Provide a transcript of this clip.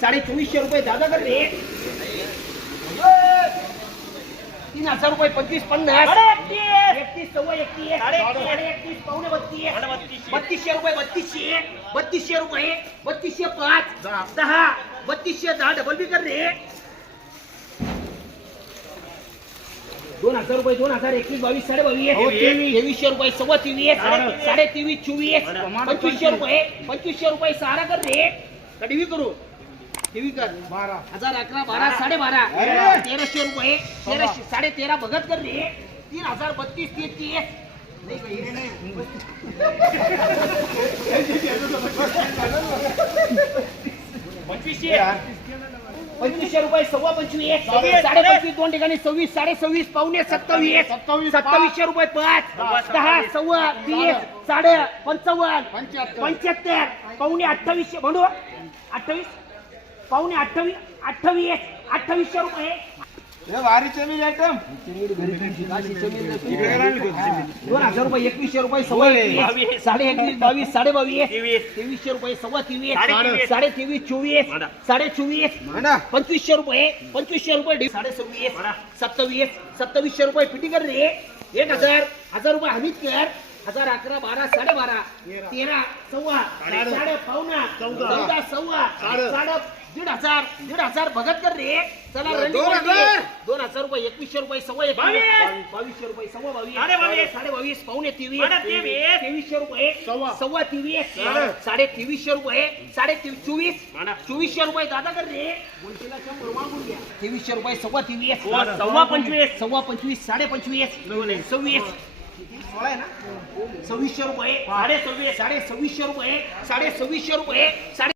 साडे चोवीसशे रुपये दादा कर रे तीन हजार रुपये पंचवीस पन्नास. एकतीस सव्वा एकतीस. एकतीस पावणे बत्तीस. बत्तीसशे रुपये बत्तीसशे. बत्तीसशे रुपये बत्तीसशे पाच. दहा. बत्तीसशे दहा डबल बी कर रे. दोन हजार रुपये दोन हजार एकवीस बावीस साडे बावीस तेवीसशे रुपये सव्वा तेवीस. साडे तेवीस चोवीस. पंचवीसशे रुपये पंचवीसशे रुपये सारा कर रे. का टीव्ही करू. कर बारा. हजार अकरा बारा साडे बारा तेराशे रुपये. तेराशे साडे तेरा बघत कर रे तीन हजार बत्तीस तीस तीस नाही का, नाही. पंचवीसशे. पंचवीसशे रुपये सव्वा पंचवीस. साडे पंचवीस दोन ठिकाणी सव्वीस साडे सव्वीस पावणे सत्तावीस. सत्तावीस, सत्तावीसशे रुपये पाच. दहा सव्वा तीस साडे पंचावन्न. पंच्याहत्तर. पावणे अठ्ठावीसशे. म्हणू अठ्ठावीस? पावणे अठ्ठावीस अठ्ठावीस अठ्ठावीसशे रुपये. हे भारीचे मी आयटम दोन हजार रुपये एकवीसशे रुपये सव्वा एकवीस साडे एकवीस बावीस साडे बावीस तेवीसशे रुपये सव्वा तेवीस साडे तेवीस चोवीस साडे चोवीस पंचवीसशे रुपये पंचवीसशे रुपये डे- साडे सव्वीस सत्तावीस सत्तावीसशे रुपये फिटिंग कर रे. एक हजार हजार रुपये हमीद कर. हजार अकरा बारा साडे बारा तेरा सव्वा साडे पावणा चौदा. सव्वा साडे. दीड हजार दीड हजार भगत कर रे. चला दोन. हजार. रुपये एकवीसशे रुपये सव्वा बावीसशे रुपये सव्वा बावीस. साडे बावीस. पावणे तेवीस. तेवीसशे रुपये सव्वा. सव्वा तेवीस. साडे. तेवीसशे रुपये साडे चोवीस. चोवीसशे रुपये दादा कर रे. तेवीसशे रुपये सव्वा तेवीस. सव्वा पंचवीस. सव्वा पंचवीस साडे पंचवीस. सव्वीस. सोळा आहे ना? सव्वीसशे रुपये साडे सव्वीस साडे सव्वीसशे रुपये साडे सव्वीसशे रुपये साडे